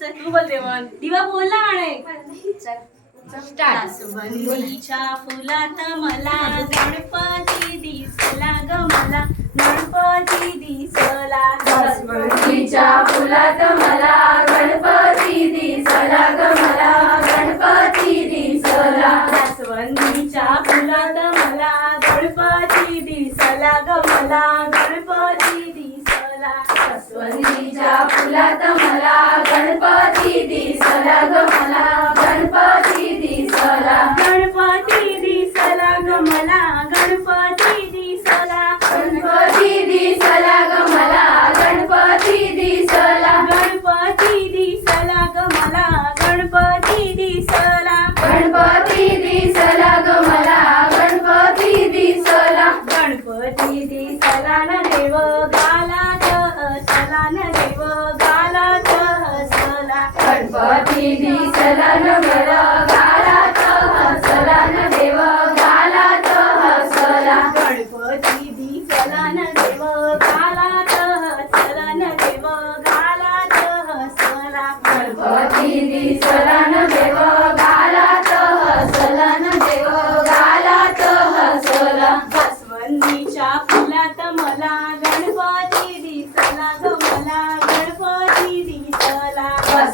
चल तू बोल देवण दिवा बोलला म्हणे स्टार्ट जास्वंदीच्या फुलात मला गणपती दिसला ग मला गणपती दिसला जास्वंदीच्या फुलात मला गणपती दिसला ग मला गणपती दिसला. जास्वंदीच्या फुलात मला गणपती दिसला ग जास्वंदीच्या फुलात मला गणपती दिसला ग मला गणपती दिसला. गणपती दिसला ग मला गणपती दिसला. गणपती दिसला ग मला गणपती दिसला. गणपती दिसला ग मला गणपती दिसला. गणपती दिसला ग मला गणपती दिसला. गणपती दिसला न देव असला गणपती दिसला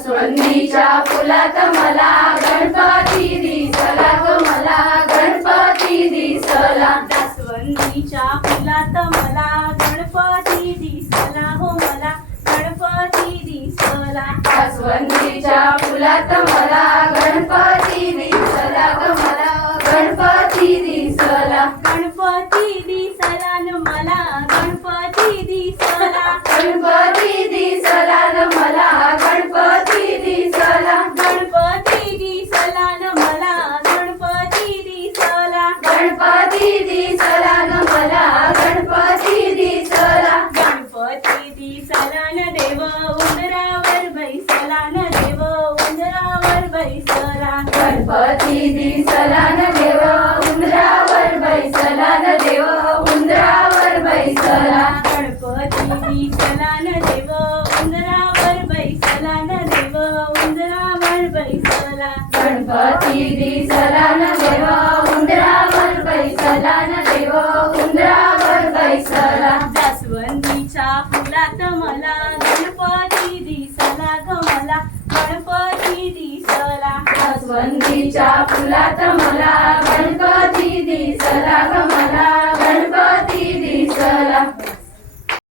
जास्वंदीच्या फुलात मला गणपती दिसला ग मला गणपती दिसला जास्वंदीच्या फुलात मला गणपती दिसला हो मला गणपती दिसला. जास्वंदीच्या फुलात मला गणपती दिसला ग गणपती दिसला न मला गणपती दिसला. गणपती दिसला न देव उंदरावर बैसला न देव उंदरावर बैसला. गणपती दिसला न वंदीच्या फुलात मला गणपती